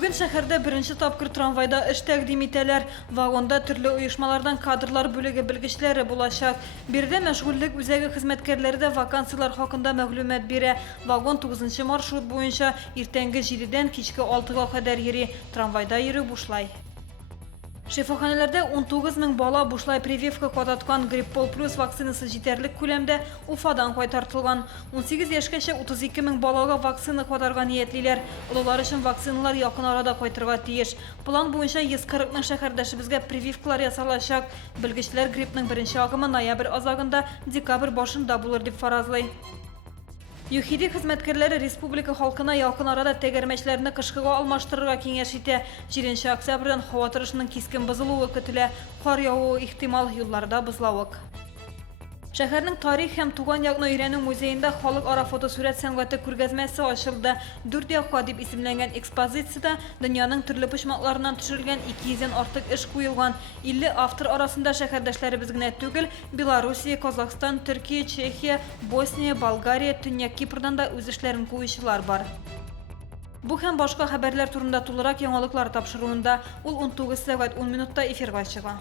Бүген шәһәрдә беренче тапкыр трамвайда эш тәкъдим итәләр. Вагонда төрле оешмалардан кадрлар бүлеге белгечләре булачак. Биредә мәшгульлек үзәге хезмәткәрләре дә вакансиялар хакында мәгълүмат бирә. Вагон 9 маршрут буенча иртәнге 7-дән кичке 6-га кадәр йөри. Трамвайда йөрү бушлай. Шифаханәләрдә 19 мең бала бушлай прививка кататкан Гриппол плюс вакцинасы җитәрлек күләмдә Уфадан кайтартылган. 18 яшькәчә 32 мең балага вакцина катарга ниятлиләр. Олылар өчен вакциналар якын арада кайтырга тиеш. План буенча 140 мең шәһәрдәшебезгә прививкалар ясалачак. Белгечләр гриппның беренче агымы ноябрь азагында, декабрь башында булыр дип фаразлый. ЮХИДИ хезмәткәрләре республика халкына якын арада тәгәрмәчләрне кышкыга алмаштырырга киңәш итә. 7 октябрьдән һава торышының кискен бозылуы көтелә. Кар явуы ихтимал, юлларда бозлавык. Шәһәрнең тарих һәм туган якны өйрәнү музеенда халыкара фотосурәт сәнгате күргәзмәсе ачылды. 4 якка дип исемләнгән экспозициядә дөньяның төрле почмакларыннан төшерелгән 200-дән артык эш куелган. 50 автор арасында шәһәрдәшләребез генә түгел, Белоруссия, Казахстан, Төркия, Чехия, Босния, Болгария, Төньяк Кипрдан да үз эшләрен куючылар бар. Бу һәм башка хәбәрләр турында тулырак яңалыклар тапшыруында ул 19:10 эфирга чыга.